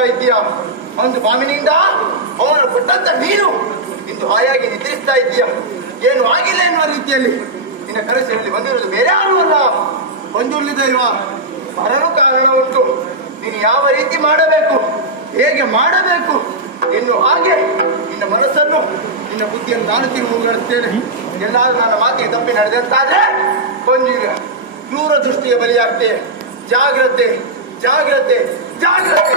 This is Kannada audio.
ಮಾಡ್ತಾ ಇದ್ದೀಯ. ಒಂದು ಬಾಮಿನಿಂದ ಅವನು ಕೊಟ್ಟಂತ ನೀನು ಇಂದು ಹಾಯಾಗಿ ನಿದ್ರಿಸ್ತಾ ಇದ್ದೀಯ. ಏನು ಆಗಿಲ್ಲ ಎನ್ನುವ ರೀತಿಯಲ್ಲಿ ನಿನ್ನ ಕನಸಿನಲ್ಲಿ ಬಂದಿರುವುದು ಬೇರೆ ಯಾರು ಅಲ್ಲ, ಬಂದುರ್ಲಿದಲ್ವಾ? ಬರಲು ಕಾರಣ ಉಂಟು. ನೀನು ಯಾವ ರೀತಿ ಮಾಡಬೇಕು, ಹೇಗೆ ಮಾಡಬೇಕು ಎನ್ನುವ ಹಾಗೆ ನಿನ್ನ ಮನಸ್ಸನ್ನು, ನಿನ್ನ ಬುದ್ಧಿಯನ್ನು ನಾನು ತಿರುಗುಗೊಳಿಸ್ತೇನೆ. ಎಲ್ಲಾದ್ರೂ ನನ್ನ ಮಾತಿಗೆ ತಪ್ಪಿ ನಡೆದಂತಾದ್ರೆ ಕೊಂದಿರ ಕ್ರೂರ ದೃಷ್ಟಿಯ ಬಲಿಯಾಗ್ತೇವೆ. ಜಾಗ್ರತೆ, ಜಾಗ್ರತೆ, ಜಾಗ್ರತೆ.